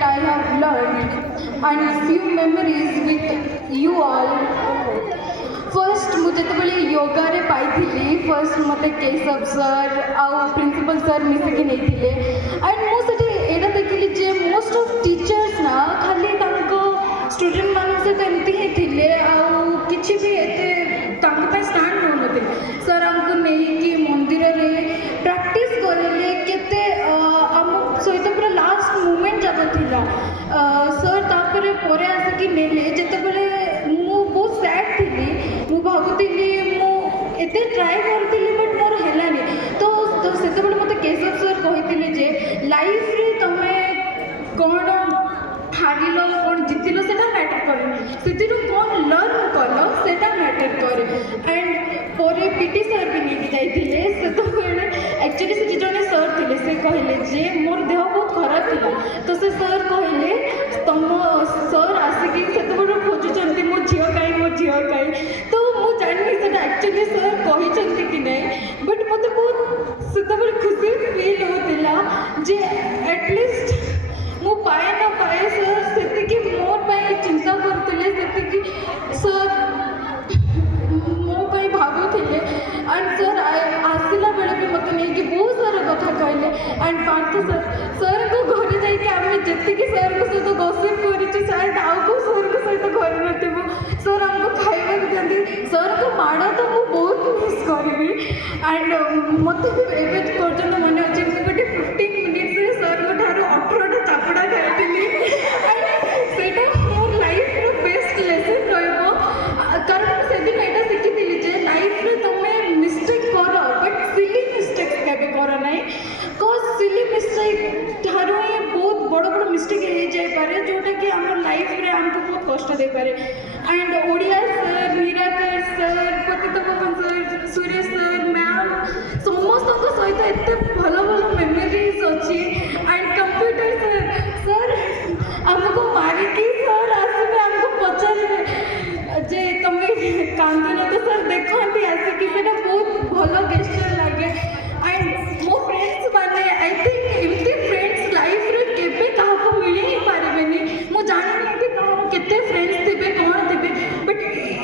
that I have learned and few memories with you all. First मुझे तो बोले योगा रे पाई फर्स्ट मत केशव सर आउ प्रिंसिपल सर मिसिकी नहीं थे एंड मुझे एटा देखिली जे मोस्ट ऑफ टीचर्स ना खाली स्टूडेंट मान सहित एमती ही थे आउ किसी भी एते स्टार्ट होते सर आमको नहीं कि मंदिर रे प्रैक्टिस करेले केते आम सहित पूरा लास्ट मोमेंट जब थिला सर तापरे पोरे आसिकी नेले जेतेबेले मु बहुत सैड थी मु भावुली मुझे ट्राए करी बट मोर है तो से मत केशव सर कही जे लाइफ रे तुम कौन हार कौन जितल से मैटर करे कौन लर्न कल से मैटर करे एंड पर पीटी सर भी नहीं जाइए से एक्चुअली से जड़े सर थे से कहले जे मोर देह बहुत खराब था तो से सर कहले तुम सर आसिकी से खोजुंट मो झील कहीं मो झील कहीं तो मुझे जानी से एक्चुअली सर कही कि नहीं बट मत बहुत से खुशी फिल होता जे एटलिस्ट मु पाए ना पाए सर से मोर चिंता करते सर मो भावुले एंड सर आसला बेले भी मत नहीं कि बहुत सारा कथा कहले एंड पार्थ सर को घर जाइए जी सर को सहित गसिप कर शायद आउ को सर को सहित घर नथबो सर आमको खाइबा दिखाते सर को माड़ तो मुझे बहुत मिस करी एंड मत एवं पर्यटन मन अच्छे गोटे 15 मिनिट्स सर को 18टा चापड़ा खाई मोर लाइफ रो बेस्ट लेसन रहिबो कारण से दिन एटा शिखी जे लाइफ रे तुम मिस्टेक कर बट सिली मिस्टेक केबे कर नहीं को सिली मिस्टेक ठारो ही बहुत बड़ बड़ मिस्टेक हो जाए पारे जोटा कि आम लाइफ रे हमको बहुत कष्ट दे पारे and Odia sir Nirakar sir पतित पवन सर सुरेश सर मैम समस्त सहित एत भल भल मेमोरीज अच्छी एंड कंप्यूटर सर आमको मारिकी सर आसबे आमको पचारे जे तुम कांदन तो सर देखती आसिकी बहुत भल गेस्चर लगे एंड मो फ्रेंड्स माने आई थिंक एमती फ्रेंड्स लाइफ रे केबे काहाको मिली ही पारबे मु जानि कि केते फ्रेंड्स थिबे कोन थिबे बट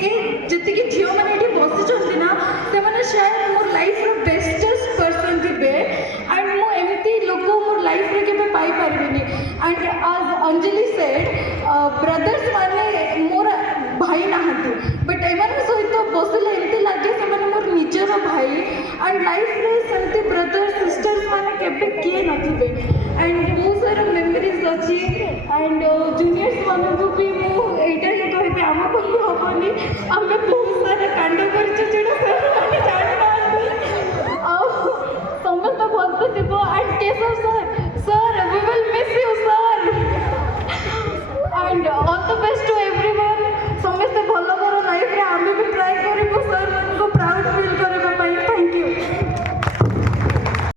ए जति कि झियो माने एठी बसिचंती ना से माने शायद मोर लाइफ रो बेस्टेस्ट पर्सन थिबे एंड मु एमती लोक मोर लाइफ रे केबे पाई पारबेनी एंड आज अंजलि सेड ब्रदर्स माने मोर भाई नहांती बट एमान सहित बसले एमती लगे से माने मोर निजर भाई एंड लाइफ रे सेमती ब्रदर सिस्टर्स माने केबे किए नथिबे एंड बहुत सारा मेमोरीज अच्छी एंड जूनियर्स मानक भी मु एटा ही कहबे हमको ही हबनी आमे बहुत